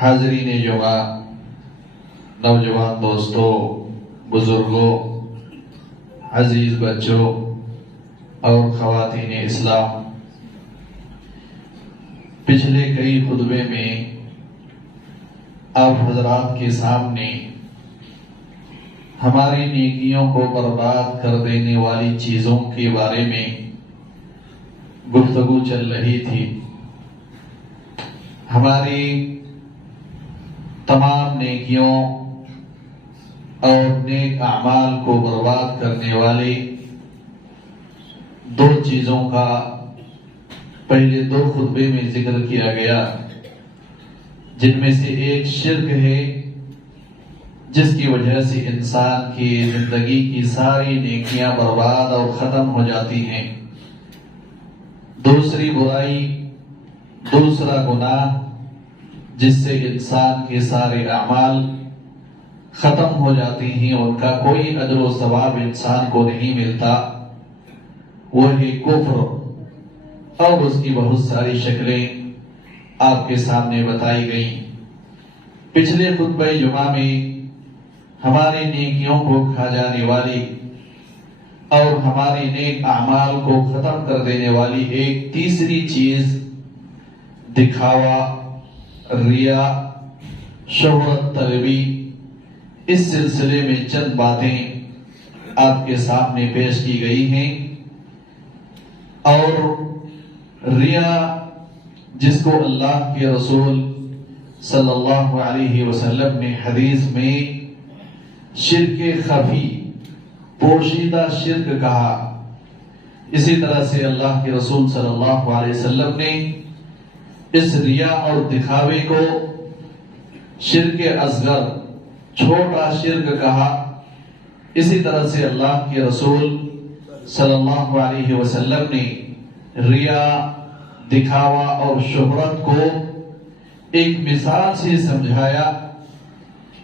حاضرین جمعہ، نوجوان دوستوں، بزرگوں، عزیز بچوں اور خواتین اسلام، پچھلے کئی خطبے میں آپ حضرات کے سامنے ہماری نیکیوں کو برباد کر دینے والی چیزوں کے بارے میں گفتگو چل رہی تھی۔ ہماری تمام نیکیوں اور نیک اعمال کو برباد کرنے والی دو چیزوں کا پہلے دو خطبے میں ذکر کیا گیا، جن میں سے ایک شرک ہے، جس کی وجہ سے انسان کی زندگی کی ساری نیکیاں برباد اور ختم ہو جاتی ہیں۔ دوسری برائی، دوسرا گناہ، جس سے انسان کے سارے اعمال ختم ہو جاتی ہیں، ان کا کوئی اجر و ثواب انسان کو نہیں ملتا، وہ ہے کفر، اور اس کی بہت ساری شکلیں آپ کے سامنے بتائی گئیں۔ پچھلے خطبہ جمعہ میں ہماری نیکیوں کو کھا جانے والی اور ہماری نیک اعمال کو ختم کر دینے والی ایک تیسری چیز دکھاوا، ریا، شہرت طلبی، اس سلسلے میں چند باتیں آپ کے سامنے پیش کی گئی ہیں۔ اور ریا، جس کو اللہ کے رسول صلی اللہ علیہ وسلم نے حدیث میں شرک خفی، پوشیدہ شرک کہا، اسی طرح سے اللہ کے رسول صلی اللہ علیہ وسلم نے اس ریا اور دکھاوے کو شرک اصغر، چھوٹا شرک کہا۔ اسی طرح سے اللہ کے رسول صلی اللہ علیہ وسلم نے ریا، دکھاوا اور شہرت کو ایک مثال سے سمجھایا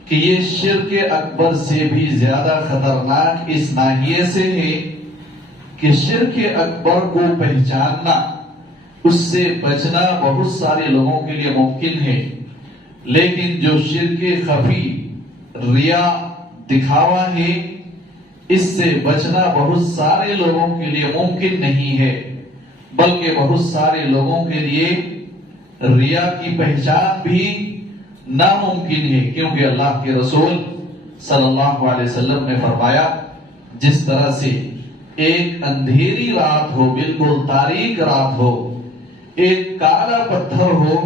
کہ یہ شرک اکبر سے بھی زیادہ خطرناک اس ناحیے سے ہے کہ شرک اکبر کو پہچاننا، اس سے بچنا بہت سارے لوگوں کے لیے ممکن ہے، لیکن جو شرک خفی، ریا، دکھاوا ہے، اس سے بچنا بہت سارے لوگوں کے لیے ممکن نہیں ہے، بلکہ بہت سارے لوگوں کے لیے ریا کی پہچان بھی ناممکن ہے، کیونکہ اللہ کے رسول صلی اللہ علیہ وسلم نے فرمایا، جس طرح سے ایک اندھیری رات ہو، بالکل تاریک رات ہو، ایک کالا پتھر ہو،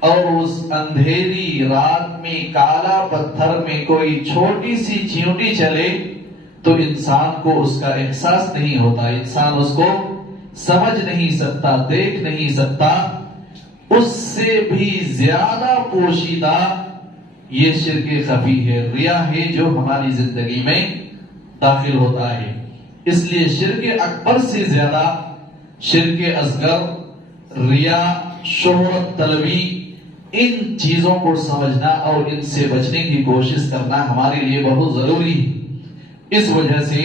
اور اس اندھیری رات میں کالا پتھر میں کوئی چھوٹی سی چیونٹی چلے تو انسان کو اس کا احساس نہیں ہوتا، انسان اس کو سمجھ نہیں سکتا، دیکھ نہیں سکتا، اس سے بھی زیادہ پوشیدہ یہ شرک خفی ہے، ریا ہے، جو ہماری زندگی میں داخل ہوتا ہے۔ اس لیے شرک اکبر سے زیادہ شرک اصغر، ریا، شہرت طلبی، ان چیزوں کو سمجھنا اور ان سے بچنے کی کوشش کرنا ہمارے لیے بہت ضروری ہے۔ اس وجہ سے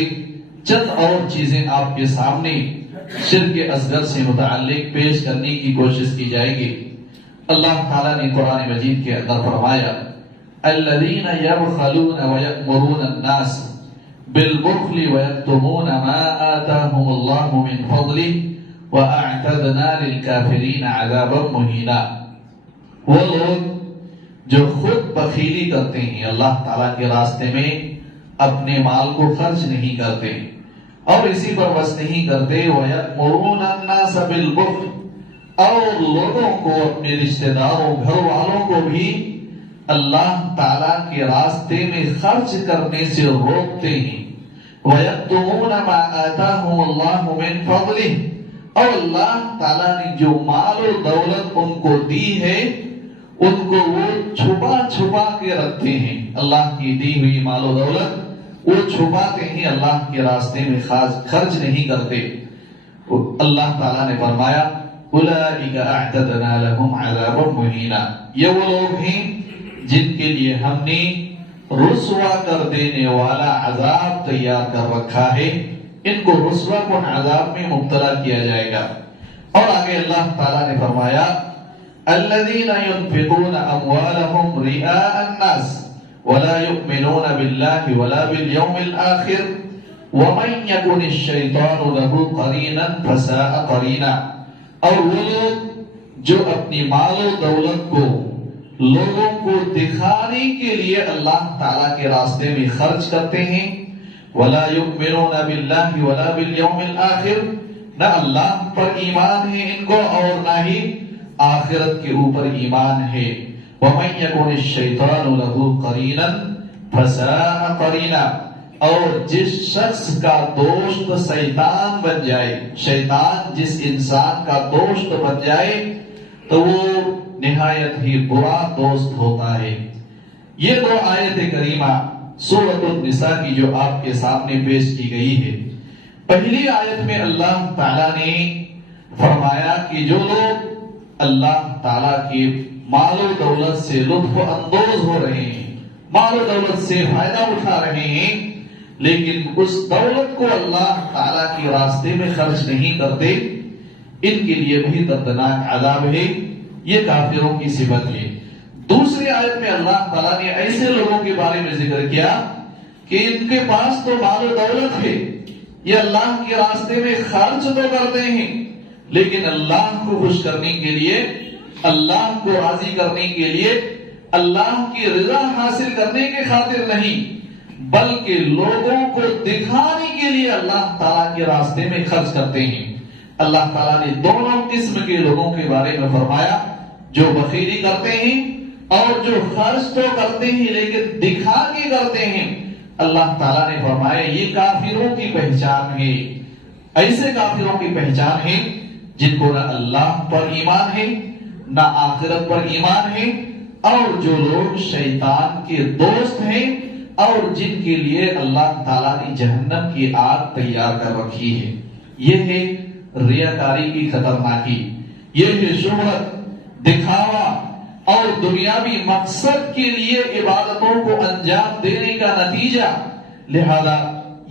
چند اور چیزیں آپ کے سامنے شرک اصغر سے متعلق پیش کرنے کی کوشش کی جائے گی۔ اللہ تعالیٰ نے قرآن مجید کے اندر فرمایا، الذین یبخلون ویأمرون الناس بالبخل ویکتمون ما آتاہم اللہ من فضلہ وَأَعْتَدْنَا لِلْكَافِرِينَ عَذَابًا مُهِينًا۔ وہ لوگ جو خود بخیلی کرتے ہیں، اللہ تعالیٰ کے راستے میں اپنے مال کو خرچ نہیں کرتے اور اسی پر بس نہیں کرتے، وَيَأْمُرُونَ النَّاسَ بِالْبُخْلِ، اور لوگوں کو، اپنے رشتہ داروں، گھر والوں کو بھی اللہ تعالیٰ کے راستے میں خرچ کرنے سے روکتے ہیں، وَيَكْتُمُونَ مَا آتَاهُمُ اللَّهُ مِنْ فَضْلِهِ، اور اللہ تعالیٰ نے جو مال و دولت ان کو دی ہے، ان کو وہ چھپا چھپا کے رکھتے ہیں، اللہ کی دی ہوئی مال و دولت وہ چھپاتے ہیں، اللہ کے راستے میں خرچ نہیں کرتے۔ اللہ تعالیٰ نے فرمایا، اولئک اعتدنا لهم عذابا مہینا، یہ وہ لوگ ہیں جن کے لیے ہم نے رسوا کر دینے والا عذاب تیار کر رکھا ہے، ان کو رسوا کن عذاب میں مبتلا کیا جائے گا۔ اور آگے اللہ تعالیٰ نے فرمایا، الذين ينفقون أموالهم رئاء الناس ولا يؤمنون بالله ولا باليوم الآخر ومن يكن الشيطان له قرينا فساء قرينا. اور وہ لوگ جو اپنی مال و دولت کو لوگوں کو دکھانے کے لیے اللہ تعالیٰ کے راستے میں خرچ کرتے ہیں، وَلَا يُؤْمِنُونَ بِاللَّهِ وَلَا بِالْيَوْمِ الْآخِرِ، نہ اللہ پر ایمان ہے ان کو اور نہ ہی آخرت کے اوپر ایمان ہے. وَمَن يَكُنِ الشَّيْطَانُ لَهُ قَرِينًا فَسَاءَ قَرِينًا، اور جس شخص کا دوست شیطان بن جائے، شیطان جس انسان کا دوست بن جائے تو وہ نہایت ہی برا دوست ہوتا ہے. یہ دو آیت کریمہ سورۃ النساء کی جو آپ کے سامنے پیش کی گئی ہے، پہلی آیت میں اللہ تعالیٰ نے فرمایا کہ جو لوگ اللہ تعالیٰ کی مال و دولت سے لطف اندوز ہو رہے ہیں، مال و دولت سے فائدہ اٹھا رہے ہیں، لیکن اس دولت کو اللہ تعالیٰ کے راستے میں خرچ نہیں کرتے، ان کے لیے بھی دردناک عذاب ہے. یہ کافروں کی صفت ہے. دوسری آیت میں اللہ تعالیٰ نے ایسے لوگوں کے بارے میں ذکر کیا کہ ان کے پاس تو مال و دولت ہے، یہ اللہ کے راستے میں خرچ تو کرتے ہیں، لیکن اللہ کو خوش کرنے کے لیے، اللہ کو راضی کرنے کے لیے، اللہ کی رضا حاصل کرنے کے خاطر نہیں، بلکہ لوگوں کو دکھانے کے لیے اللہ تعالیٰ کے راستے میں خرچ کرتے ہیں. اللہ تعالیٰ نے دونوں قسم کے لوگوں کے بارے میں فرمایا، جو بخیلی کرتے ہیں اور جو خرچ تو کرتے ہیں لیکن دکھا کے کرتے ہیں. اللہ تعالیٰ نے فرمایا یہ کافروں کی پہچان ہے. ایسے کافروں کی پہچان ہے جن کو نہ اللہ پر ایمان ہے نہ آخرت پر ایمان ہے، اور جو لوگ شیطان کے دوست ہیں اور جن کے لیے اللہ تعالیٰ نے جہنم کی آگ تیار کر رکھی ہے. یہ ہے ریاکاری کی خطرناکی، یہ ہے شہرت، دکھاوا اور دنیاوی مقصد کے لیے عبادتوں کو انجام دینے کا نتیجہ. لہذا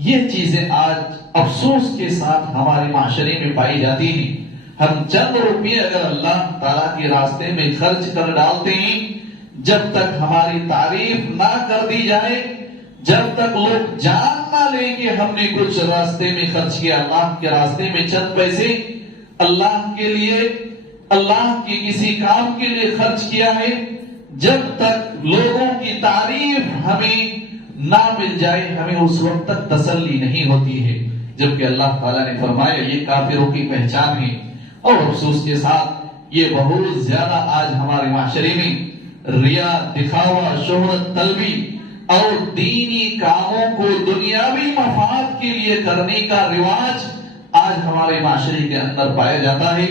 یہ چیزیں آج افسوس کے ساتھ ہمارے معاشرے میں پائی جاتی ہیں. ہم چند روپیے اگر اللہ تعالیٰ کے راستے میں خرچ کر ڈالتے ہیں، جب تک ہماری تعریف نہ کر دی جائے، جب تک لوگ جان نہ لیں کہ ہم نے کچھ راستے میں خرچ کیا، اللہ کے راستے میں چند پیسے اللہ کے لیے، اللہ کے کسی کام کے لیے خرچ کیا ہے، جب تک لوگوں کی تعریف ہمیں نہ مل جائے، ہمیں اس وقت تک تسلی نہیں ہوتی ہے. جبکہ اللہ تعالیٰ نے فرمایا یہ کافروں کی پہچان ہے. اور افسوس کے ساتھ یہ بہت زیادہ آج ہمارے معاشرے میں ریا، دکھاوا، شہرت طلبی اور دینی کاموں کو دنیاوی مفاد کے لیے کرنے کا رواج آج ہمارے معاشرے کے اندر پایا جاتا ہے،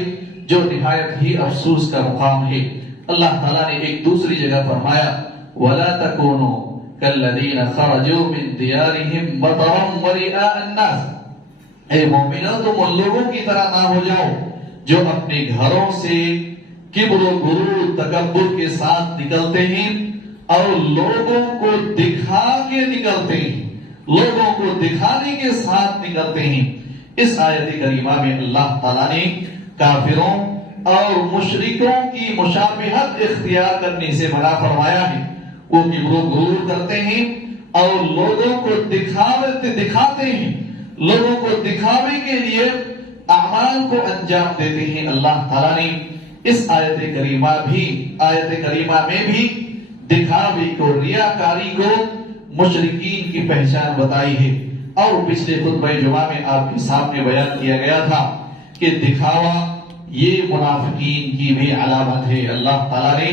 جو نہایت ہی افسوس کا مقام ہے. اللہ تعالیٰ نے ایک دوسری جگہ فرمایا وَلَا تَكُونُوا كَالَّذِينَ خَرَجُوا مِن دِيَارِهِمْ بَطَرًا وَرِئَاءَ النَّاسِ، اے مومنو تم ان لوگوں کی طرح نہ ہو جاؤ جو اپنے گھروں سے کبر و غرور، تکبر کے ساتھ نکلتے ہیں اور لوگوں کو دکھا کے نکلتے ہیں، لوگوں کو دکھانے کے ساتھ نکلتے ہیں. اس آیت کریمہ میں اللہ تعالیٰ نے کافروں اور مشرکوں کی مشابہت اختیار کرنے سے منع فرمایا ہے. وہ کبر و غرور کرتے ہیں اور لوگوں کو دکھاتے ہیں، لوگوں کو دکھاوے کے لیے اعمال کو انجام دیتے ہیں. اللہ تعالیٰ نے اس آیت کریمہ میں بھی دکھاوے کو، ریاکاری کو مشرکین کی پہچان بتائی ہے. اور پچھلے خطبہ جمعہ میں آپ کے سامنے بیان کیا گیا تھا کہ دکھاوا یہ منافقین کی بھی علامت ہے. اللہ تعالیٰ نے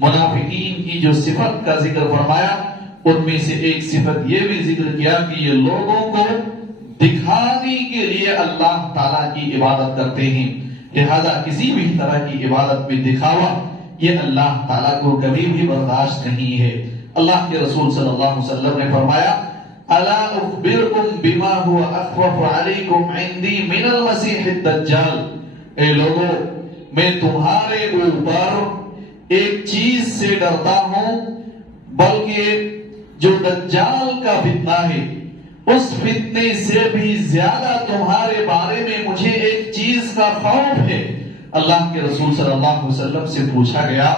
منافقین کی جو صفت کا ذکر فرمایا، ان میں سے ایک صفت یہ بھی ذکر کیا کہ یہ لوگوں کو دکھانے کے لیے اللہ تعالیٰ کی عبادت کرتے ہیں. لہذا کسی بھی طرح کی عبادت میں دکھاوا یہ اللہ تعالیٰ کو کبھی بھی برداشت نہیں ہے. اللہ کے رسول صلی اللہ علیہ وسلم نے فرمایا الا اخبرکم بما هو اخوف علیکم عندی من المسیح الدجال، اے لوگوں میں تمہارے اوپر ایک چیز سے ڈرتا ہوں، بلکہ جو دجال کا فتنہ ہے اس فتنے سے بھی زیادہ تمہارے بارے میں مجھے ایک چیز کا خوف ہے. اللہ کے رسول صلی اللہ علیہ وسلم سے پوچھا گیا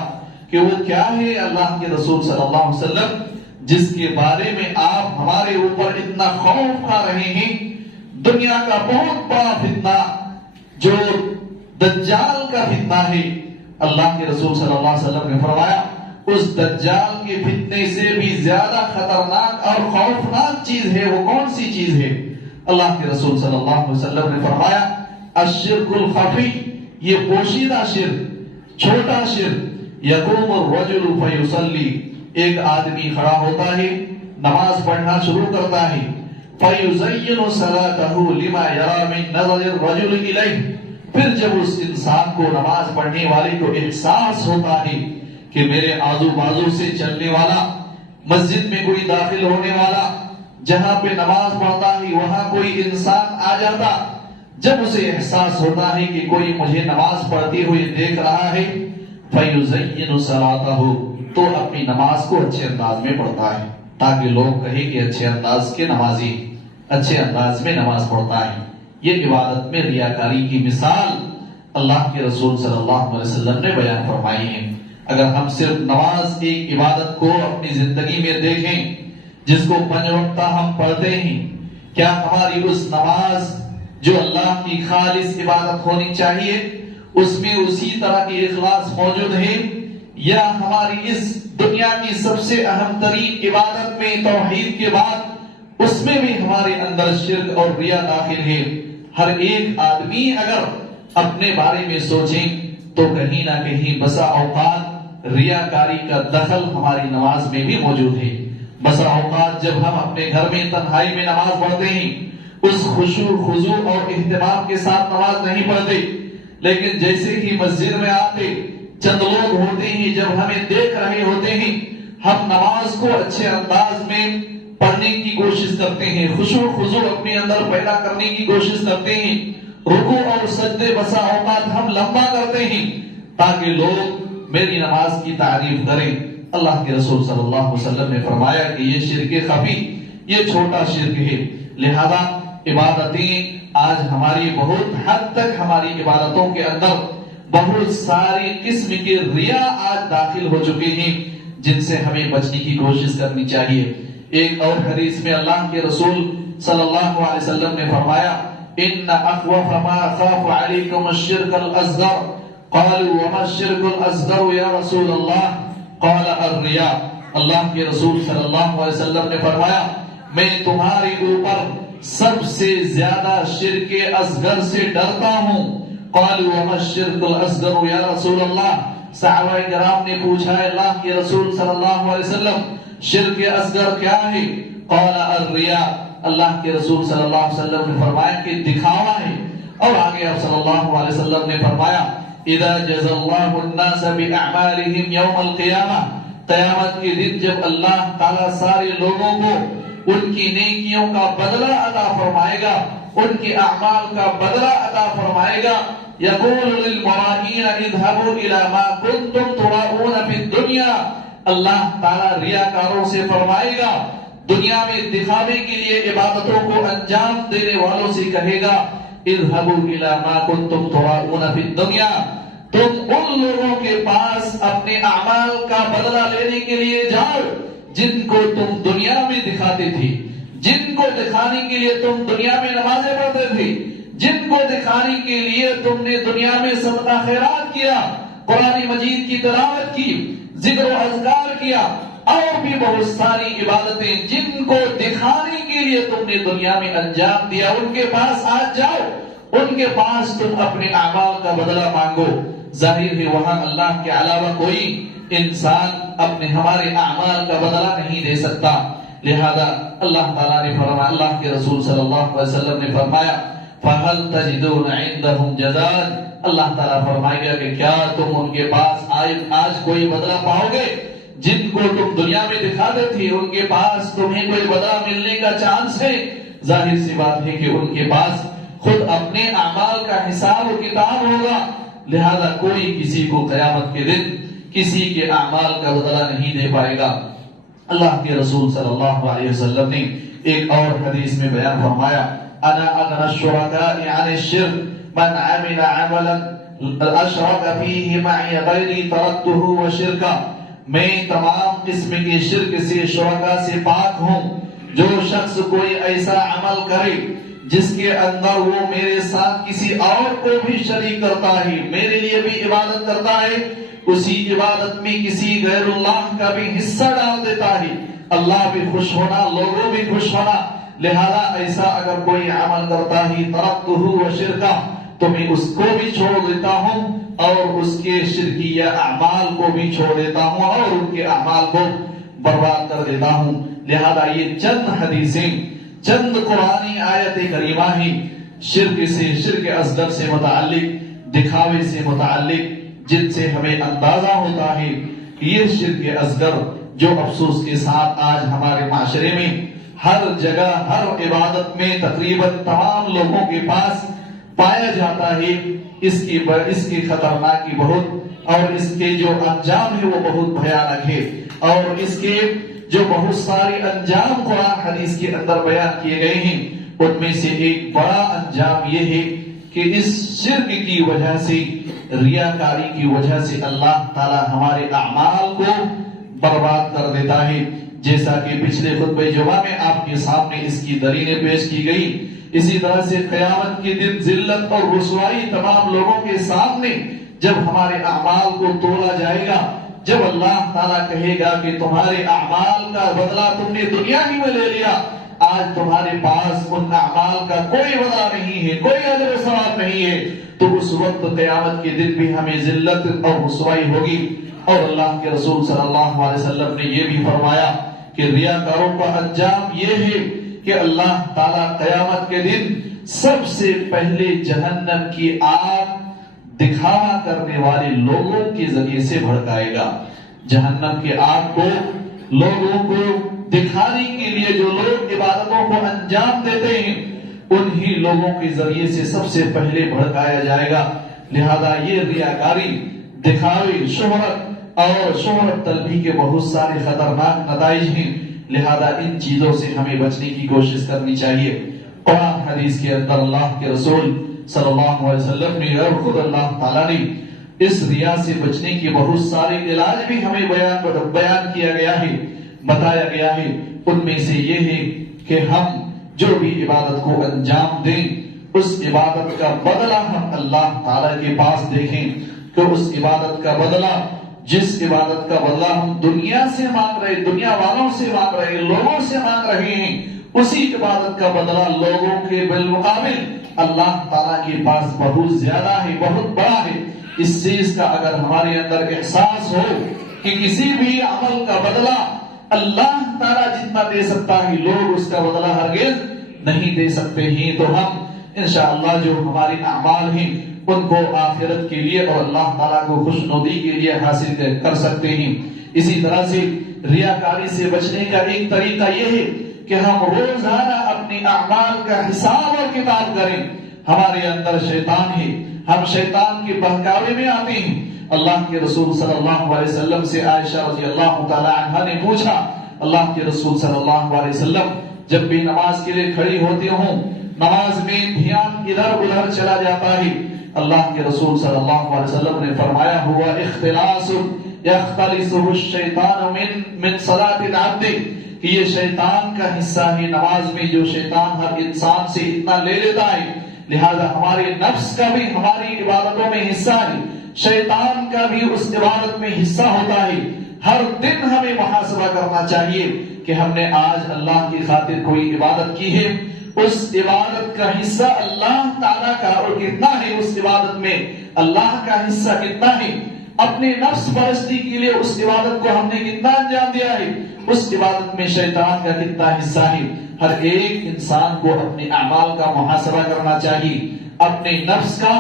کہ وہ کیا ہے اللہ کے رسول صلی اللہ علیہ وسلم جس کے بارے میں آپ ہمارے اوپر اتنا خوف کھا رہے ہیں؟ دنیا کا بہت بڑا فتنہ جو دجال کا فتنہ ہے، اللہ کے رسول صلی اللہ علیہ وسلم نے فرمایا اس دجال کے فتنے سے بھی زیادہ خطرناک اور خوفناک چیز ہے، وہ کون سی چیز ہے؟ اللہ کے رسول صلی اللہ علیہ وسلم نے فرمایا الشرک الخفی، یہ پوشیدہ شرک، چھوٹا شرک۔ یقوم الرجل فیصلی، ایک آدمی کھڑا ہوتا ہے، نماز پڑھنا شروع کرتا ہے، فیزین صلاتہ لما یری من نظر الرجل الیہ، پھر جب اس انسان کو، نماز پڑھنے والے کو احساس ہوتا ہے کہ میرے آزو بازو سے چلنے والا، مسجد میں کوئی داخل ہونے والا، جہاں پہ نماز پڑھتا ہے وہاں کوئی انسان آ جاتا، جب اسے احساس ہوتا ہے کہ کوئی مجھے نماز پڑھتے ہوئے دیکھ رہا ہے، فَيُزَيِّنُ صَلَاتَهُ، تو اپنی نماز کو اچھے انداز میں پڑھتا ہے تاکہ لوگ کہیں کہ اچھے انداز کے نمازی، اچھے انداز میں نماز پڑھتا ہے۔ یہ عبادت میں ریاکاری کی مثال اللہ کے رسول صلی اللہ علیہ وسلم نے بیان فرمائی ہے۔ اگر ہم صرف نماز ایک عبادت کو اپنی زندگی میں دیکھیں جس کو 5 وقتہ ہم پڑھتے ہیں، کیا ہماری اس نماز جو اللہ کی خالص عبادت ہونی چاہیے اس میں اسی طرح کی اخلاص موجود ہے، یا ہماری اس دنیا کی سب سے اہم ترین عبادت میں توحید کے بعد اس میں بھی ہمارے اندر شرک اور ریا داخل ہے؟ ہر ایک آدمی اگر اپنے بارے میں سوچیں تو کہیں نہ کہیں بسا اوقات ریاکاری کا دخل ہماری نماز میں بھی موجود ہے۔ بسا اوقات جب ہم اپنے گھر میں تنہائی میں نماز پڑھتے ہیں اس خشوع خضوع اور اہتمام کے ساتھ نماز نہیں پڑھتے، لیکن جیسے ہی مسجد میں آتے چند لوگ ہوتے ہیں جب ہمیں دیکھ رہے ہوتے ہیں، ہم نماز کو اچھے انداز میں پڑھنے کی کوشش کرتے ہیں، خشوع خضوع اپنے اندر پیدا کرنے کی کوشش کرتے ہیں، رکوع اور سجدے بسا اوقات ہم لمبا کرتے ہیں تاکہ لوگ میری نماز کی تعریف کریں۔ اللہ کے رسول صلی اللہ علیہ وسلم نے فرمایا کہ یہ شرک خفی، یہ چھوٹا شرک ہے۔ لہذا عبادتیں آج ہماری بہت حد تک، ہماری عبادتوں کے اندر بہت ساری قسم کے ریا آج داخل ہو چکے ہیں جن سے ہمیں بچنے کی کوشش کرنی چاہیے۔ ایک اور حدیث میں اللہ کے رسول صلی اللہ علیہ وسلم نے فرمایا ان اخوف ما اخاف علیکم الشرک الاصغر، قالوا وما الشرک الاصغر یا رسول اللہ، قال الریا۔ اللہ کے رسول صلی اللہ علیہ وسلم نے فرمایا میں تمہارے اوپر سب سے زیادہ شرک اصغر سے ڈرتا ہوں۔ قالوا وما الشرک الاصغر یا رسول اللہ، صحابہ کرام نے پوچھا اللہ کے رسول صلی اللہ علیہ وسلم شرک اصغر کیا ہے؟ قال الریا، اللہ کے رسول صلی اللہ علیہ وسلم نے فرمایا کہ دکھاوا ہے۔ اور آگے آپ صلی اللہ علیہ وسلم نے فرمایا اذا جزى الله الناس باعمالهم يوم القيامه، قیامت کے دن جب اللہ تعالی سارے لوگوں کو ان کی نیکیوں کا بدلہ عطا فرمائے گا، ان کے اعمال کا بدلہ عطا فرمائے گا، یقول للمرائین اذهبوا الى ما كنتم تراؤون في الدنيا، اللہ تعالی ریاکاروں سے فرمائے گا، دنیا میں دکھاوے کے لیے عبادتوں کو انجام دینے والوں سے کہے گا اذهبوا الى ما كنتم تراؤون في الدنيا، تم ان لوگوں کے پاس اپنے اعمال کا بدلہ لینے کے لیے جاؤ جن کو تم دنیا میں دکھاتے تھے، جن کو دکھانے کے لیے تم دنیا میں نمازیں پڑھتے تھے، جن کو دکھانے کے لیے تم نے دنیا میں صدقہ خیرات کیا، قرآن مجید کی تلاوت کی، ذکر و اذکار کیا، اور بھی بہت ساری عبادتیں جن کو دکھانے کے لیے تم نے دنیا میں انجام دیا، ان کے پاس آج جاؤ، ان کے پاس تم اپنے اعمال کا بدلہ مانگو۔ ظاہر ہے وہاں اللہ کے علاوہ کوئی انسان اپنے ہمارے اعمال کا بدلہ نہیں دے سکتا، لہذا اللہ تعالیٰ نے فرمایا، اللہ کے رسول صلی اللہ علیہ وسلم نے فرمایا فَهَلْ تَجِدُونَ عِنْدَهُمْ جَزَاءً، اللہ تعالیٰ فرمائے گا کہ کیا تم ان کے پاس آج کوئی بدلہ پاؤ گے؟ جن کو تم دنیا میں دکھاتے تھے ان کے پاس تمہیں کوئی بدلہ ملنے کا چانس ہے؟ ظاہر سی بات ہے کہ ان کے پاس خود اپنے اعمال کا حساب و کتاب ہوگا، لہذا کوئی کسی کو قیامت کے دن کسی کے اعمال کا بدلہ نہیں دے پائے گا۔ اللہ کے رسول صلی اللہ علیہ وسلم نے ایک اور حدیث میں بیان فرمایا انا اغنى الشركاء عن الشرك من عمل عملا اشرک فیہ معی غیری ترکتہ وشرکا، میں تمام قسم کے شرک سے، شرکا سے پاک ہوں۔ جو شخص کوئی ایسا عمل کرے جس کے اندر وہ میرے ساتھ کسی اور کو بھی شریک کرتا ہے، میرے لیے بھی عبادت کرتا ہے، اسی عبادت میں کسی غیر اللہ کا بھی حصہ ڈال دیتا ہے، اللہ بھی خوش ہونا، لوگوں بھی خوش ہونا، لہذا ایسا اگر کوئی عمل کرتا ہے ترکتہ وشرکا، تو میں اس کو بھی چھوڑ دیتا ہوں اور اس کے شرکیہ اعمال کو بھی چھوڑ دیتا ہوں اور ان کے اعمال کو برباد کر دیتا ہوں۔ لہذا یہ چند حدیثیں، چند قرآنی آیت کریمہ ہیں شرک سے، شرک اصغر سے متعلق، دکھاوے سے متعلق، جن سے ہمیں اندازہ ہوتا ہے کہ یہ شرک اصغر جو افسوس کے ساتھ آج ہمارے معاشرے میں ہر جگہ، ہر عبادت میں تقریباً تمام لوگوں کے پاس پایا جاتا ہے، اس کی خطرناکی بہت، اور اس کے جو انجام ہے وہ بہت بھیانک ہے، اور اس کے جو بہت سارے انجام قرآن حدیث کے اندر بیان کیے گئے ہیں، ان میں سے ایک بڑا انجام یہ ہے کہ اس شرک کی وجہ سے، ریاکاری کی وجہ سے اللہ تعالی ہمارے اعمال کو برباد کر دیتا ہے، جیسا کہ پچھلے خطبہ جمعہ میں آپ کے سامنے اس کی دلیلیں پیش کی گئی۔ اسی طرح سے قیامت کے دن ذلت اور رسوائی تمام لوگوں کے سامنے جب ہمارے اعمال کو تولا جائے گا، جب اللہ تعالیٰ کہے گا کہ تمہارے اعمال کا بدلہ تم نے دنیا ہی میں لے لیا، آج تمہارے پاس ان اعمال کا کوئی بدلہ نہیں ہے، کوئی اجر و ثواب نہیں ہے، تو اس وقت قیامت کے دن بھی ہمیں ذلت اور رسوائی ہوگی۔ اور اللہ کے رسول صلی اللہ علیہ وسلم نے یہ بھی فرمایا کہ ریاکاروں کا انجام یہ ہے کہ اللہ تعالیٰ قیامت کے دن سب سے پہلے جہنم کی آگ دکھاوا کرنے والے لوگوں کے ذریعے سے بھڑکائے گا۔ جہنم کی آگ کو لوگوں کو دکھانے کے لیے جو لوگ عبادتوں کو انجام دیتے ہیں، انہی لوگوں کے ذریعے سے سب سے پہلے بھڑکایا جائے گا۔ لہذا یہ ریاکاری، دکھاوے، شہرت اور شہرت طلبی کے بہت سارے خطرناک نتائج ہیں، لہذا ان چیزوں سے ہمیں بچنے کی کوشش کرنی چاہیے۔ قرآن حدیث کے اندر اللہ کے رسول صلی اللہ علیہ وسلم نے اور خود اللہ تعالیٰ نے اس ریا سے بچنے کے بہت سارے علاج بھی ہمیں بیان کیا گیا ہے، بتایا گیا ہے۔ ان میں سے یہ ہے کہ ہم جو بھی عبادت کو انجام دیں، اس عبادت کا بدلہ ہم اللہ تعالیٰ کے پاس دیکھیں کہ اس عبادت کا بدلہ، جس عبادت کا بدلہ ہم دنیا سے مانگ رہے، دنیا والوں سے مانگ رہے، لوگوں سے مانگ رہے ہیں، اسی عبادت کا بدلہ لوگوں کے بالمقابل اللہ تعالیٰ کے پاس بہت زیادہ ہے، بہت بڑا ہے۔ اس چیز کا اگر ہمارے اندر احساس ہو کہ کسی بھی عمل کا بدلہ اللہ تعالیٰ جتنا دے سکتا ہے، لوگ اس کا بدلہ ہرگز نہیں دے سکتے ہیں، تو ہم انشاءاللہ جو ہمارے اعمال ہیں ان کو آخرت کے لیے اور اللہ تعالیٰ کو خوشنودی کے لیے حاصل کر سکتے ہیں۔ اسی طرح سے ریاکاری سے بچنے کا ایک طریقہ یہ ہے کہ ہم روزانہ اپنے اعمال کا حساب اور کتاب کریں۔ ہمارے اندر شیطان ہے، ہم شیطان کے بہکاوے میں آتے ہیں۔ اللہ کے رسول صلی اللہ علیہ وسلم سے عائشہ رضی اللہ تعالی عنہا نے پوچھا، اللہ کے رسول صلی اللہ علیہ وسلم جب بھی نماز کے لیے کھڑی ہوتی ہوں، نماز میں دھیان ادھر ادھر چلا جاتا ہے، اللہ کے رسول صلی اللہ علیہ وسلم نے فرمایا ہوا اختلاس یختلسہ الشیطان من صلاۃ العبد، کہ یہ شیطان کا حصہ ہے نماز میں، جو شیطان ہر انسان سے اتنا لے لیتا ہے، لہذا ہمارے نفس کا بھی ہماری عبادتوں میں حصہ ہے، شیطان کا بھی اس عبادت میں حصہ ہوتا ہے۔ ہر دن ہمیں محاسبہ کرنا چاہیے کہ ہم نے آج اللہ کی خاطر کوئی عبادت کی ہے، اس عبادت کا حصہ اللہ تعالیٰ کا اور کتنا ہے، اس عبادت میں اللہ کا حصہ کتنا ہے، اپنے نفس پرستی کے لیے اس عبادت کو ہم نے کتنا انجام دیا ہے، اس عبادت میں شیطان کا کتنا حصہ ہے۔ ہر ایک انسان کو اپنے اعمال کا محاسبہ کرنا چاہیے، اپنے نفس کا،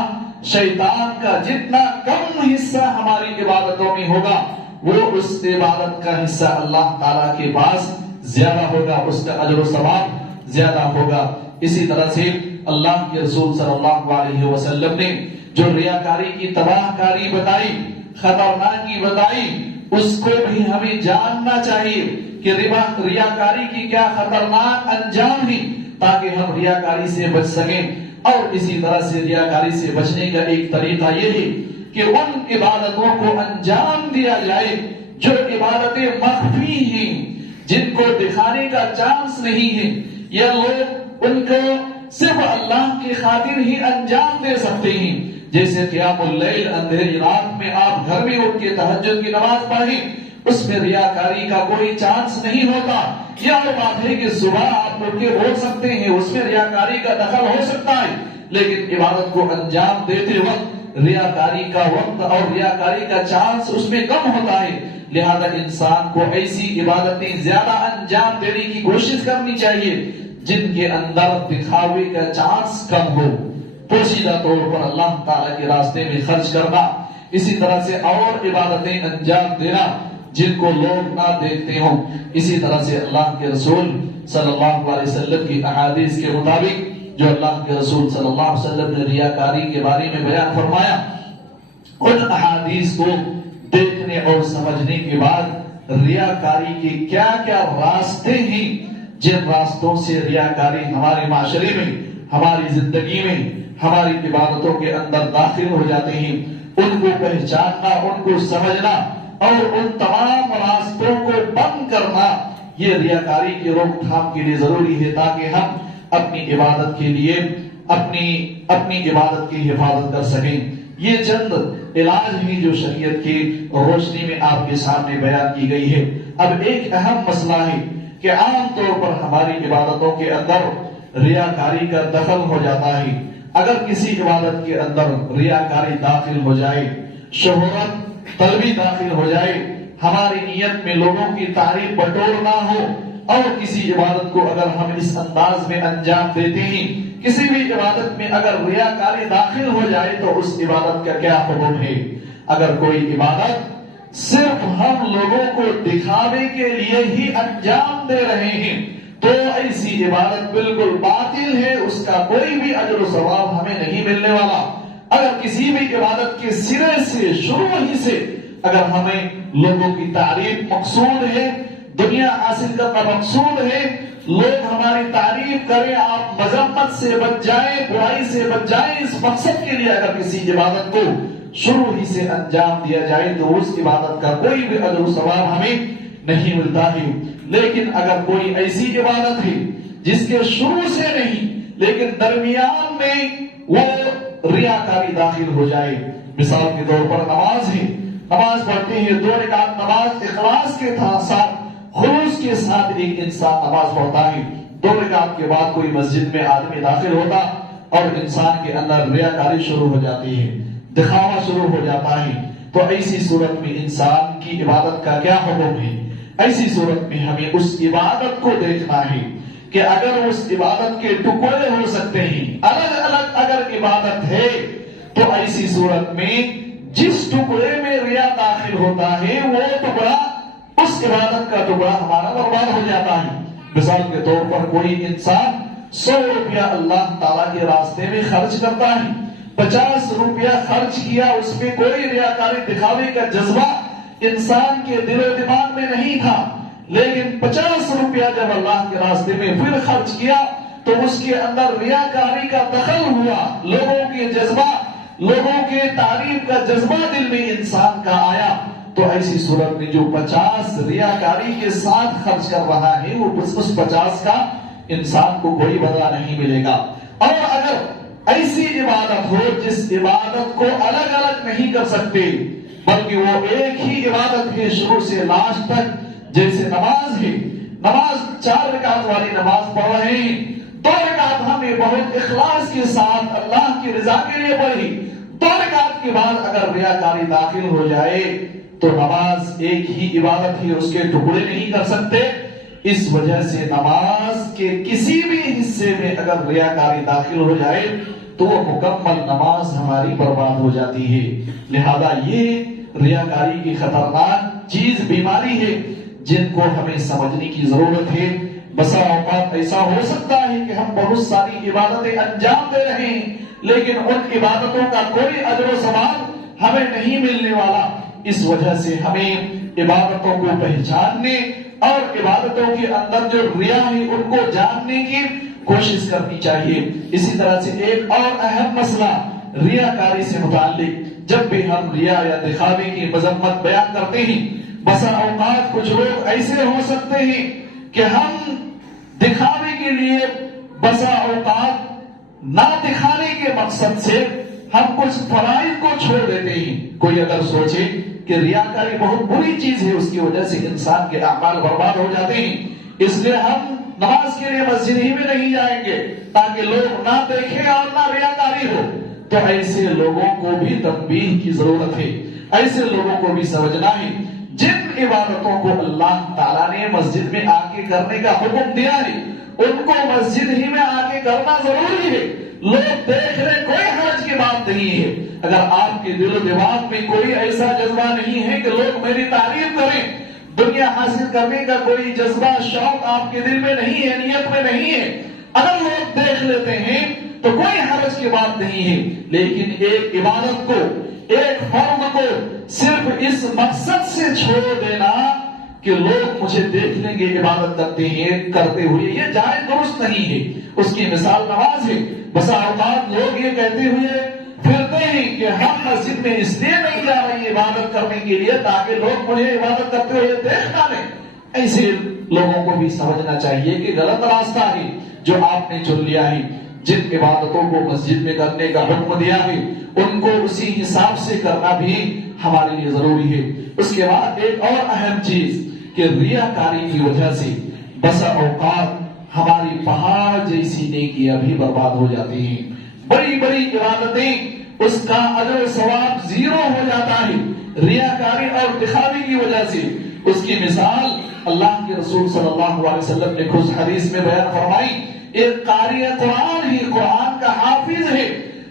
شیطان کا جتنا کم حصہ ہماری عبادتوں میں ہوگا، وہ اس عبادت کا حصہ اللہ تعالیٰ کے پاس زیادہ ہوگا، اس کا اجر و ثواب زیادہ ہوگا۔ اسی طرح سے اللہ کے رسول صلی اللہ علیہ وسلم نے جو ریاکاری کی تباہ کاری بتائی، خطرناکی بتائی، اس کو بھی ہمیں جاننا چاہیے کہ ریاکاری کی کیا خطرناک انجام ہے، تاکہ ہم ریاکاری سے بچ سکیں۔ اور اسی طرح سے ریاکاری سے بچنے کا ایک طریقہ یہ ہے کہ ان عبادتوں کو انجام دیا جائے جو عبادتیں مخفی ہیں، جن کو دکھانے کا چانس نہیں ہے، یا لوگ ان کو صرف اللہ کی خاطر ہی انجام دے سکتے ہیں، جیسے قیام اللیل، اندھیری رات میں آپ گھر میں اٹھ کے تہجد کی نماز پڑھیں، اس میں ریاکاری کا کوئی چانس نہیں ہوتا۔ یا اور بات ہے کہ صبح آپ اٹھ کے بول سکتے ہیں، اس میں ریاکاری کا دخل ہو سکتا ہے، لیکن عبادت کو انجام دیتے وقت ریاکاری کا وقت اور ریاکاری کا چانس اس میں کم ہوتا ہے۔ لہذا انسان کو ایسی عبادتیں زیادہ انجام دینے کی کوشش کرنی چاہیے جن کے اندر دکھاوے کا چانس کم ہو۔ پوشیدہ طور پر اللہ تعالیٰ کے راستے میں خرچ کرنا، اسی طرح سے اور عبادتیں انجام دینا جن کو لوگ نہ دیکھتے ہوں۔ اسی طرح سے اللہ کے رسول صلی اللہ علیہ وسلم کی احادیث کے مطابق جو اللہ کے رسول صلی اللہ علیہ وسلم نے ریاکاری کے بارے میں بیان فرمایا، ان احادیث کو دیکھنے اور سمجھنے کے بعد ریاکاری کے کیا کیا راستے ہیں جن راستوں سے ریاکاری ہمارے معاشرے میں، ہماری زندگی میں، ہماری عبادتوں کے اندر داخل ہو جاتے ہیں، ان کو پہچاننا، ان کو سمجھنا اور ان تمام راستوں کو بند کرنا یہ ریاکاری کی روک تھام کے لیے ضروری ہے، تاکہ ہم اپنی عبادت کے لیے اپنی عبادت کی حفاظت کر سکیں۔ یہ چند علاج ہیں جو شریعت کی روشنی میں آپ کے سامنے بیان کی گئی ہے۔ اب ایک اہم مسئلہ ہے کہ عام طور پر ہماری عبادتوں کے اندر ریاکاری کا دخل ہو جاتا ہے۔ اگر کسی عبادت کے اندر ریاکاری داخل ہو جائے، شہرت طلبی داخل ہو جائے، ہماری نیت میں لوگوں کی تعریف بٹورنا ہو، اور کسی عبادت کو اگر ہم اس انداز میں انجام دیتے ہیں، کسی بھی عبادت میں اگر ریاکاری داخل ہو جائے تو اس عبادت کا کیا حکم ہے؟ اگر کوئی عبادت صرف ہم لوگوں کو دکھاوے کے لیے ہی انجام دے رہے ہیں تو ایسی عبادت بالکل باطل ہے، اس کا کوئی بھی اجر و ثواب ہمیں نہیں ملنے والا۔ اگر کسی بھی عبادت کے سرے سے، شروع ہی سے اگر ہمیں لوگوں کی تعریف مقصود ہے، دنیا حاصل کرنا مقصود ہے، لوگ ہماری تعریف کریں، آپ مذمت سے بچ جائیں، برائی سے بچ جائیں، اس مقصد کے لیے اگر کسی عبادت کو شروع ہی سے انجام دیا جائے تو اس عبادت کا کوئی بھی اجر و ثواب ہمیں نہیں ملتا ہے۔ لیکن اگر کوئی ایسی عبادت ہے جس کے شروع سے نہیں لیکن درمیان میں وہ ریاکاری داخل ہو جائے، مثال کے طور پر نماز ہے، نماز پڑھتے ہیں 2 رکعت نماز اخلاص کے ساتھ، خلوص کے ساتھ ایک انسان نماز پڑھتا ہے، 2 رکعت کے بعد کوئی مسجد میں آدمی داخل ہوتا اور انسان کے اندر ریاکاری شروع ہو جاتی ہے، دکھاوا شروع ہو جاتا ہے، تو ایسی صورت میں انسان کی عبادت کا کیا حکم ہے؟ ایسی صورت میں ہمیں اس عبادت کو دیکھنا ہے کہ اگر اس عبادت کے ٹکڑے ہو سکتے ہیں، الگ الگ اگر عبادت ہے تو ایسی صورت میں جس ٹکڑے میں ریا داخل ہوتا ہے وہ ٹکڑا، اس عبادت کا ٹکڑا ہمارا برباد ہو جاتا ہے۔ مثال کے طور پر کوئی انسان 100 روپیہ اللہ تعالیٰ کے راستے میں خرچ کرتا ہے، 50 روپیہ خرچ کیا، اس میں کوئی ریاکاری دکھاوے کا جذبہ انسان کے دل و دماغ میں نہیں تھا، لیکن 50 روپیہ جب اللہ کے راستے میں پھر خرچ کیا تو اس کے اندر ریاکاری کا دخل ہوا، لوگوں کے جذبہ، لوگوں کے تعریف کا جذبہ دل میں انسان کا آیا، تو ایسی صورت میں جو 50 ریاکاری کے ساتھ خرچ کر رہا ہے وہ اس 50 کا انسان کو کوئی بدلہ نہیں ملے گا۔ اور اگر ایسی عبادت ہو جس عبادت کو الگ الگ نہیں کر سکتے بلکہ وہ ایک ہی عبادت ہے شروع سے لاسٹ تک، جیسے نماز ہے، نماز 4 رکعت والی نماز پڑھ رہے ہیں، 2 رکعت ہمیں بہت اخلاص کے ساتھ اللہ کی رضا کے لیے پڑھی، 2 رکعت کے بعد اگر ریاکاری داخل ہو جائے تو نماز ایک ہی عبادت ہے، اس کے ٹکڑے نہیں کر سکتے۔ اس وجہ سے نماز کے کسی بھی حصے میں اگر ریاکاری داخل ہو جائے تو وہ مکمل نماز ہماری برباد ہو جاتی ہے۔ لہذا یہ ریاکاری کی خطرناک چیز، بیماری ہے جن کو ہمیں سمجھنے کی ضرورت ہے۔ بسا اوقات ایسا ہو سکتا ہے کہ ہم بہت ساری عبادتیں انجام دے رہے ہیں لیکن ان عبادتوں کا کوئی اجر و ثواب ہمیں نہیں ملنے والا۔ اس وجہ سے ہمیں عبادتوں کو پہچاننے اور عبادتوں کے اندر جو ریا ہے ان کو جاننے کی کوشش کرنی چاہیے۔ اسی طرح سے ایک اور اہم مسئلہ ریاکاری سے متعلق، جب بھی ہم ریا یا دکھاوے کی مذمت بیان کرتے ہیں، بسا اوقات کچھ لوگ ایسے ہو سکتے ہیں کہ ہم دکھانے کے لیے بسا اوقات نہ دکھانے کے مقصد سے ہم کچھ فرائض کو چھوڑ دیتے ہیں۔ کوئی اگر سوچے کہ ریاکاری بہت بری چیز ہے، اس کی وجہ سے انسان کے اعمال برباد ہو جاتے ہیں، اس لیے ہم نماز کے لیے مسجد ہی میں نہیں جائیں گے تاکہ لوگ نہ دیکھیں اور نہ ریاکاری ہو، تو ایسے لوگوں کو بھی تنبیہ کی ضرورت ہے۔ ایسے لوگوں کو بھی سمجھنا ہے جن عبادتوں کو اللہ تعالیٰ نے مسجد میں آ کے کرنے کا حکم دیا ہے، ان کو مسجد ہی میں آ کے کرنا ضروری ہے۔ لوگ دیکھ رہے، کوئی حرج کی بات نہیں ہے۔ اگر آپ کے دل و دماغ میں کوئی ایسا جذبہ نہیں ہے کہ لوگ میری تعریف کریں، دنیا حاصل کرنے کا کوئی جذبہ، شوق آپ کے دل میں نہیں ہے، نیت میں نہیں ہے، اگر لوگ دیکھ لیتے ہیں تو کوئی حرج کی بات نہیں ہے۔ لیکن ایک عبادت کو، ایک فرض کو صرف اس مقصد سے چھوڑ دینا کہ لوگ مجھے دیکھ لیں گے عبادت کرتے ہوئے، یہ جائز درست نہیں ہے۔ اس کی مثال نماز ہے۔ بسا اوقات لوگ یہ کہتے ہوئے پھرتے ہیں کہ ہم مسجد میں اس لیے نہیں جا رہے ہیں عبادت کرنے کے لیے تاکہ لوگ مجھے عبادت کرتے ہوئے دیکھ نہ لیں۔ ایسے لوگوں کو بھی سمجھنا چاہیے کہ غلط راستہ ہے جو آپ نے چن لیا ہے۔ جن عبادتوں کو مسجد میں کرنے کا حکم دیا ہے ان کو اسی حساب سے کرنا بھی ہمارے لیے ضروری ہے۔ اس کے بعد ایک اور اہم چیز کہ ریاکاری کی وجہ سے بسا اوقات ہماری پہاڑ جیسی نیکیاں بھی برباد ہو جاتی ہیں۔ بڑی بڑی عبادتیں، اس کا اجر و ثواب زیرو ہو جاتا ہے ریاکاری اور دکھاوے کی وجہ سے۔ اس کی مثال اللہ کے رسول صلی اللہ علیہ وسلم نے خود حدیث میں بیان فرمائی، ایک قاری قرآن ہی، قرآن کا حافظ ہے،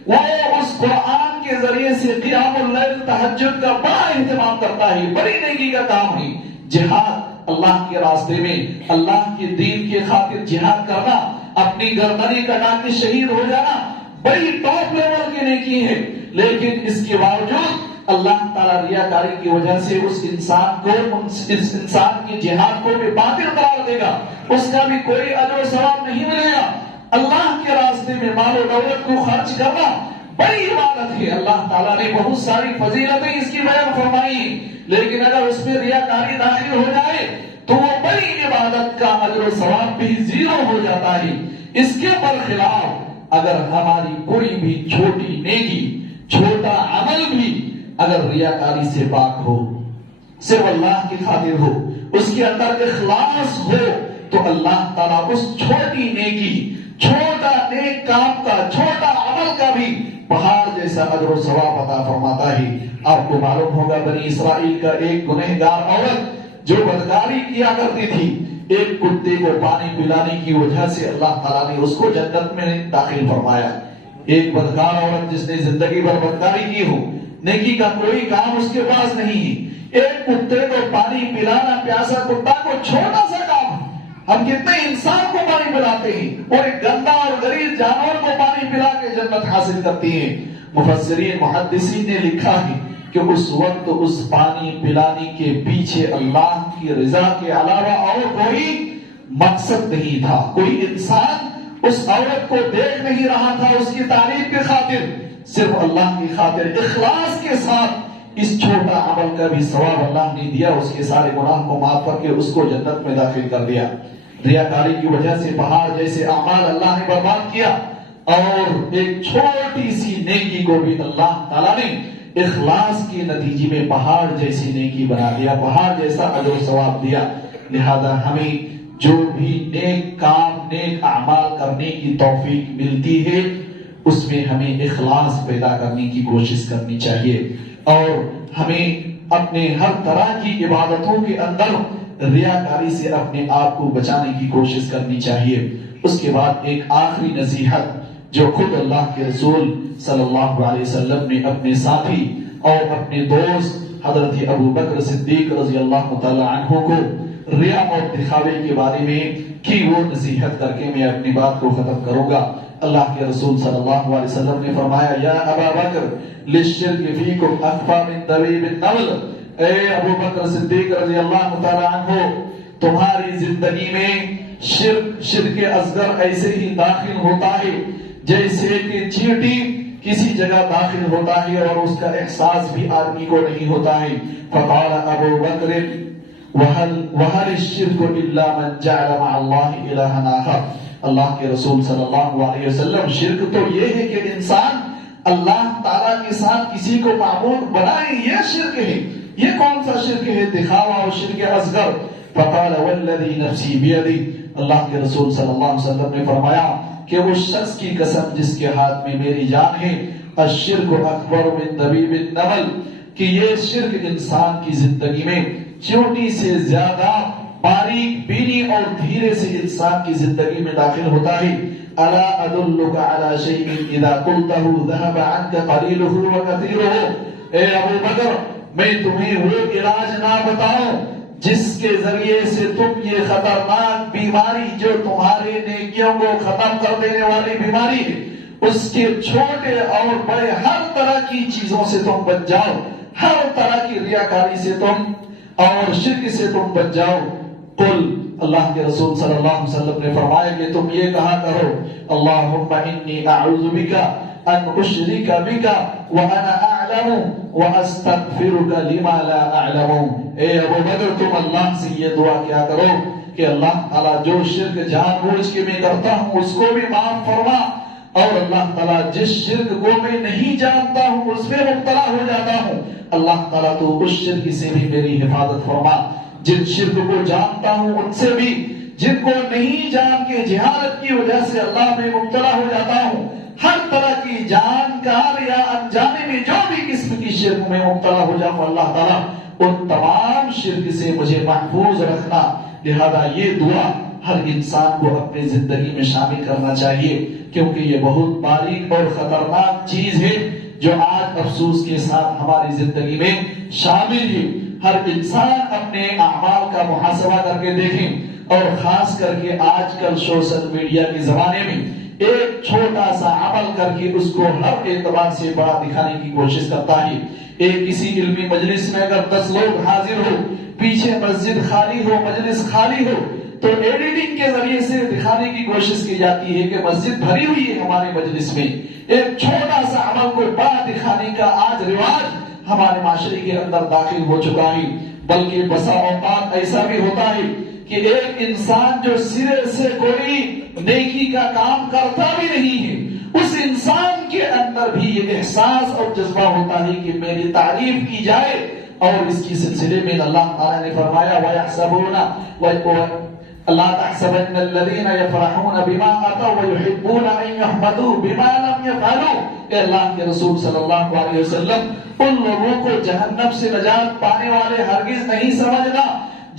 وہ اس قرآن کے ذریعے سے قیام اللیل، تہجد کا بڑا اہتمام کرتا ہے، بڑی نیکی کا کام ہے۔ جہاد، اللہ کے راستے میں اللہ کے دین کے خاطر جہاد کرنا، اپنی گردنیں کٹا کے شہید ہو جانا، بڑی ٹاپ لیول کی نیکی ہے۔ لیکن اس کے باوجود اللہ تعالیٰ ریاکاری کی وجہ سے اس انسان کی جہاد کو بھی باطل قرار دے گا، اس کا بھی کوئی اجر و ثواب نہیں ملے گا۔ اللہ کے راستے میں مال و دولت کو خرچ کرنا بڑی عبادت ہے، اللہ تعالیٰ نے بہت ساری فضیلتیں اس کی بیان فرمائی، لیکن اگر اس میں ریاکاری داخل ہو جائے تو وہ بڑی عبادت کا اجر و ثواب بھی زیرو ہو جاتا ہے۔ اس کے برخلاف اگر ہماری کوئی بھی چھوٹی نیکی، چھوٹا عمل بھی اگر ریاکاری سے پاک ہو، صرف اللہ کی خاطر ہو، اس کے اندر اخلاص ہو، تو اللہ تعالیٰ اس چھوٹی نیکی، چھوٹا نیک کام کا، چھوٹا عمل کا بھی پہاڑ جیسا اجر و ثواب عطا فرماتا ہے۔ آپ کو معلوم ہوگا بنی اسرائیل کا ایک گنہگار عورت جو بدکاری کیا کرتی تھی، ایک کتے کو پانی پلانے کی وجہ سے اللہ تعالیٰ نے اس کو جنت میں داخل فرمایا۔ ایک بدکار عورت جس نے زندگی بھر بدکاری کی ہو، نیکی کا کوئی کام اس کے پاس نہیں ہے، ایک کتے کو پانی پلانا، پیاسا کتا کو، چھوٹا سا کام ہے۔ ہم کتنے انسان کو پانی پلاتے ہیں اور ایک گندا اور غریب جانور کو پانی پلا کے جنت حاصل کرتی ہیں۔ مفسرین، محدثین نے لکھا ہے کہ اس وقت اس پانی پلانے کے پیچھے اللہ کی رضا کے علاوہ اور کوئی مقصد نہیں تھا۔ کوئی انسان اس عورت کو دیکھ نہیں رہا تھا اس کی تعریف کی خاطر، صرف اللہ کی خاطر اخلاص کے ساتھ اس چھوٹا عمل کا بھی ثواب اللہ نے دیا، اس کے سارے گناہ کو معاف کر کے اس کو جنت میں داخل کر دیا۔ ریاکاری کی وجہ سے پہاڑ جیسے اعمال اللہ نے برباد کیا، اور ایک چھوٹی سی نیکی کو بھی اللہ تعالیٰ نے اخلاص کے نتیجے میں پہاڑ جیسی نیکی بنا دیا، پہاڑ جیسا اجر و ثواب دیا۔ لہذا ہمیں جو بھی نیک کام، نیک اعمال کرنے کی توفیق ملتی ہے، اس میں ہمیں اخلاص پیدا کرنے کی کوشش کرنی چاہیے، اور ہمیں اپنے ہر طرح کی عبادتوں کے اندر ریاکاری سے اپنے آپ کو بچانے کی کوشش کرنی چاہیے۔ اس کے بعد ایک آخری نصیحت جو خود اللہ کے رسول صلی اللہ علیہ وسلم نے اپنے ساتھی اور اپنے دوست حضرت ابو بکر صدیق رضی اللہ تعالی عنہ کو ریا اور دکھاوے کے بارے میں کی، وہ نصیحت کر کے میں اپنی بات کو ختم کروں گا۔ اللہ کے رسول صلی اللہ علیہ وسلم نے فرمایا، یا ابا بکر للشرک فیکم اخفی من دبیب النمل، اے ابو بکر صدیق رضی اللہ تعالی عنہ، تمہاری زندگی میں شرک اصغر ایسے ہی داخل ہوتا ہے جیسے کہ چیٹی کسی جگہ داخل ہوتا ہے اور اس کا احساس بھی آدمی کو نہیں ہوتا ہے۔ فقال ابو بکر وَهَلِ الشِّرْكُ إِلَّا مَنْ جَعَلَ مَعَ اللَّهِ إِلَٰهًا آخَرَ۔ اللہ کے رسول صلی اللہ علیہ وسلم، شرک تو یہ ہے کہ انسان اللہ تعالیٰ کے ساتھ کسی کو معبود بنائے، یہ شرک ہے۔ یہ کون سا شرک ہے؟ دکھاوا اور شرک اصغر۔ فقال والذی نفسی بیدی، اللہ کے رسول صلی اللہ علیہ وسلم نے فرمایا کہ اس شخص کی قسم جس کے ہاتھ میں میری جان ہے، الشرک اکبر من دبیب النمل، کہ یہ شرک انسان کی زندگی میں چیونٹی سے زیادہ باریک بینی اور دھیرے سے انسان کی زندگی میں داخل ہوتا ہے۔ الا ادلک علی شیء اذا قلته ذهب عنك قلیلہ وکثیرہ، اے ابو بکر میں تمہیں وہ علاج نہ بتاؤں جس کے ذریعے سے تم یہ خطرناک بیماری جو تمہارے نیکیوں کو ختم کر دینے والی بیماری ہے، اس کے چھوٹے اور بڑے ہر طرح کی چیزوں سے تم بچ جاؤ، ہر طرح کی ریاکاری سے تم اور شرک سے تم بچ جاؤ۔ قل، اللہ کے رسول صلی اللہ علیہ وسلم نے فرمایا کہ تم یہ کہا کرو، اللہم انی اعوذ بک ان اشرک بک وانا اعلم واستغفرک لما لا اعلم۔ اے ابو بکر تم اللہ سے یہ دعا کیا کرو کہ اللہ تعالیٰ جو شرک جان بوجھ کے میں کرتا ہوں اس کو بھی معاف فرما، اور اللہ تعالیٰ جس شرک کو میں نہیں جانتا ہوں اس میں مبتلا ہو جاتا ہوں، اللہ تعالیٰ تو اس شرک سے بھی میری حفاظت فرما۔ جن شرک کو جانتا ہوں ان سے بھی، جن کو نہیں جان کے جہالت کی وجہ سے اللہ میں مبتلا ہو جاتا ہوں، ہر طرح کی جانکار یا انجانے میں جو بھی قسم کی شرک میں مبتلا ہو جاؤں، اللہ تعالیٰ ان تمام شرک سے مجھے محفوظ رکھنا۔ لہذا یہ دعا ہر انسان کو اپنی زندگی میں شامل کرنا چاہیے، کیونکہ یہ بہت باریک اور خطرناک چیز ہے جو آج افسوس کے ساتھ ہماری زندگی میں شامل ہے۔ ہر انسان اپنے اعمال کا محاسبہ کر کے دیکھیں، اور خاص کر کے آج کل سوشل میڈیا کے زمانے میں ایک چھوٹا سا عمل کر کے اس کو ہر اعتبار سے بڑا دکھانے کی کوشش کرتا ہے۔ ایک کسی علمی مجلس میں اگر 10 لوگ حاضر ہو، پیچھے مسجد خالی ہو، مجلس خالی ہو، تو ایڈیٹنگ کے ذریعے سے دکھانے کی کوشش کی جاتی ہے کہ مسجد بھری ہوئی ہے ہمارے مجلس میں۔ ایک چھوٹا سا عمل کو بڑا دکھانے کا آج رواج ہمارے معاشرے کے اندر داخل ہو چکا ہے۔ بلکہ بسا اوقات ایسا بھی ہوتا ہے کہ ایک انسان جو سرے سے کوئی نیکی کا کام کرتا بھی نہیں ہے، اس انسان کے اندر بھی یہ احساس اور جذبہ ہوتا ہے کہ میری تعریف کی جائے، اور اس کی سلسلے میں اللہ تعالیٰ نے فرمایا وَيَحْسَبُونَ لا تحسبن الذين يفرحون بما اتوا ويحبون ان يحمدوا بما لم يفعلوا۔ کہ اللہ کے رسول صلی اللہ علیہ وسلم ان لوگوں کو جہنم سے نجات پانے والے ہرگز نہیں سمجھنا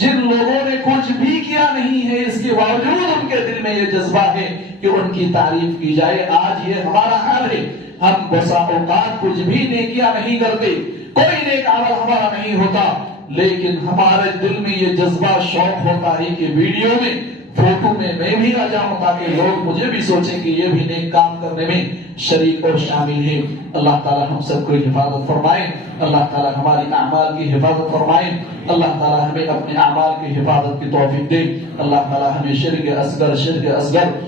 جن لوگوں نے کچھ بھی کیا نہیں ہے، اس کے باوجود ان کے دل میں یہ جذبہ ہے کہ ان کی تعریف کی جائے۔ آج یہ ہمارا حال ہے، ہم بسا اوقات کچھ بھی نیکیاں نہیں کرتے، کوئی نیک عمل ہمارا نہیں ہوتا، لیکن ہمارے دل میں یہ جذبہ شوق ہوتا ہے کہ ویڈیو میں فوٹو میں میں بھی آ جاؤں تاکہ لوگ مجھے بھی سوچیں کہ یہ بھی نیک کام کرنے میں شریک اور شامل ہے۔ اللہ تعالی ہم سب کو حفاظت فرمائے، اللہ تعالی ہماری اعمال کی حفاظت فرمائے، اللہ تعالی ہمیں اپنے اعمال کی حفاظت کی توفیق دے، اللہ تعالی ہمیں شرک اصغر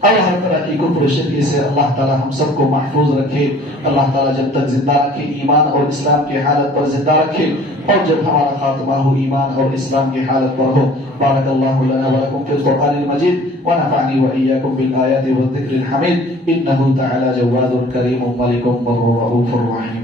اور ہر طرح کی کفر و شرک سے اللہ تعالی ہم سب کو محفوظ رکھے۔ اللہ تعالی جب تک زندہ رکھے ایمان اور اسلام کی حالت پر زندہ رکھے، اور جب ہمارا خاتمہ ہو ایمان اور اسلام کی حالت پر ہو۔ بارک اللہ لنا ولکم فی القرآن المجید ونفعنی وإیاکم بالآیات والذکر الحمید، انہ تعالی جواد کریم ملک بر رؤوف رحیم۔